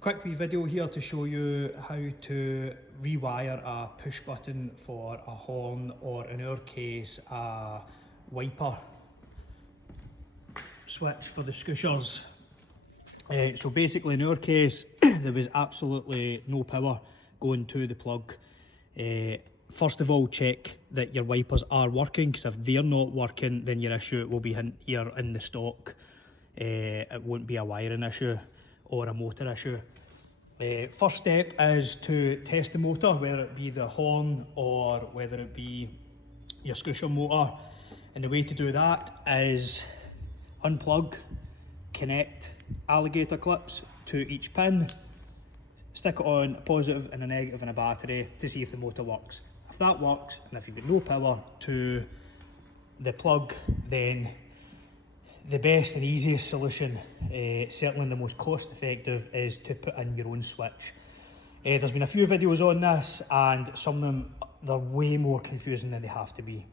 Quick wee video here to show you how to rewire a push button for a horn, or in our case a wiper switch for the scushers. So basically in our case there was absolutely no power going to the plug. First of all, check that your wipers are working, because if they're not working then your issue will be here in the stock. It won't be a wiring issue or a motor issue. First step is to test the motor, whether it be the horn or whether it be your skusher motor, and the way to do that is unplug, connect alligator clips to each pin, stick it on a positive and a negative and a battery to see if the motor works. If that works, and if you've got no power to the plug, then the best and easiest solution, certainly the most cost effective, is to put in your own switch. There's been a few videos on this and some of them, they're way more confusing than they have to be.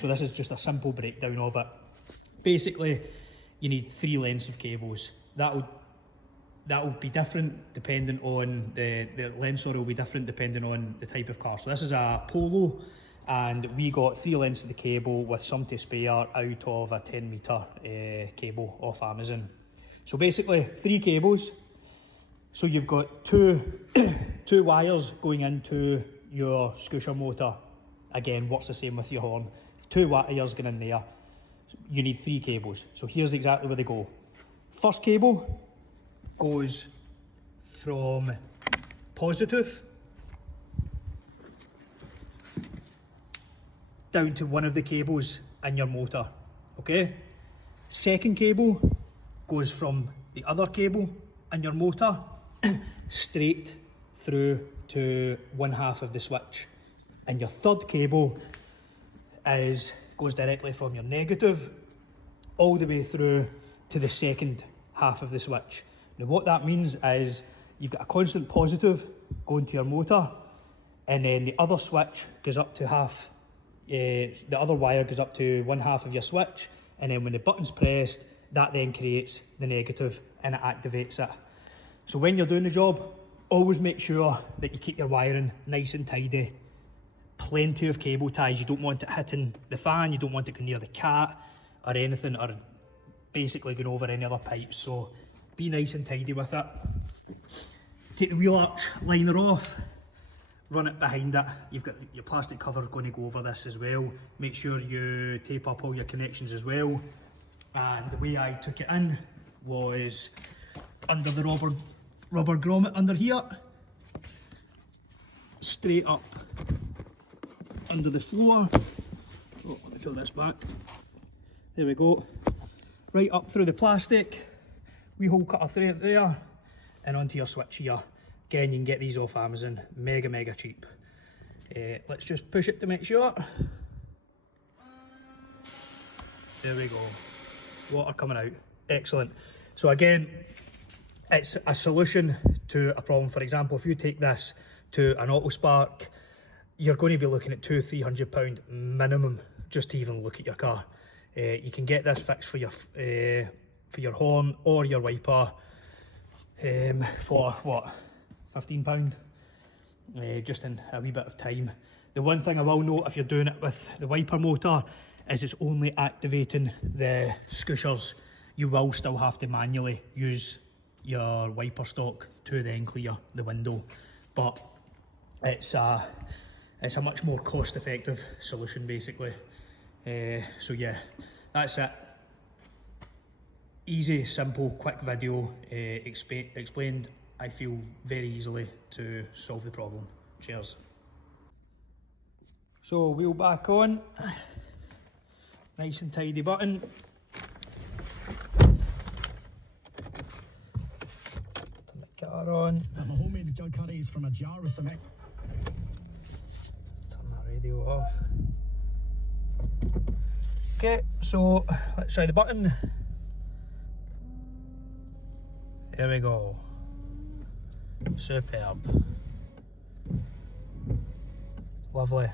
So this is just a simple breakdown of it. Basically, you need 3 lengths of cables. That will be different depending on the length, will be different depending on the type of car. So this is a Polo, and we got 3 lengths of the cable with some to spare out of a 10 metre cable off Amazon. So basically 3 cables. So you've got two wires going into your skusher motor. Again, works the same with your horn. 2 wires going in there. You need 3 cables. So here's exactly where they go. First cable goes from positive down to one of the cables in your motor, okay? Second cable goes from the other cable in your motor straight through to one half of the switch. And your third cable goes directly from your negative all the way through to the second half of the switch. Now what that means is you've got a constant positive going to your motor, and then the other switch goes up to half. The other wire goes up to one half of your switch, and then when the button's pressed, that then creates the negative and it activates it. So when you're doing the job, always make sure that you keep your wiring nice and tidy. Plenty of cable ties. You don't want it hitting the fan, you don't want it going near the cat or anything, or basically going over any other pipes. So be nice and tidy with it. Take the wheel arch liner off, run it behind it. You've got your plastic cover going to go over this as well. Make sure you tape up all your connections as well. And the way I took it in was under the rubber grommet under here, straight up under the floor. Oh, let me pull this back. There we go. Right up through the plastic, wee hole cutter through there, and onto your switch here. Again, you can get these off Amazon, mega cheap. Let's just push it to make sure. There we go. Water coming out. Excellent. So again, it's a solution to a problem. For example, if you take this to an auto spark, you're going to be looking at £200–300 minimum just to even look at your car. You can get this fixed for your horn or your wiper for what, £15, just in a wee bit of time. The one thing I will note, if you're doing it with the wiper motor, is it's only activating the scushers. You will still have to manually use your wiper stock to then clear the window, but it's a much more cost effective solution basically. So yeah, that's it. Easy, simple, quick video, explained, I feel, very easily to solve the problem. Cheers. So wheel back on, nice and tidy button. Turn the car on. I have a homemade jug curries from a jar with some. Turn that radio off. Okay, so let's try the button. There we go. Superb. Lovely.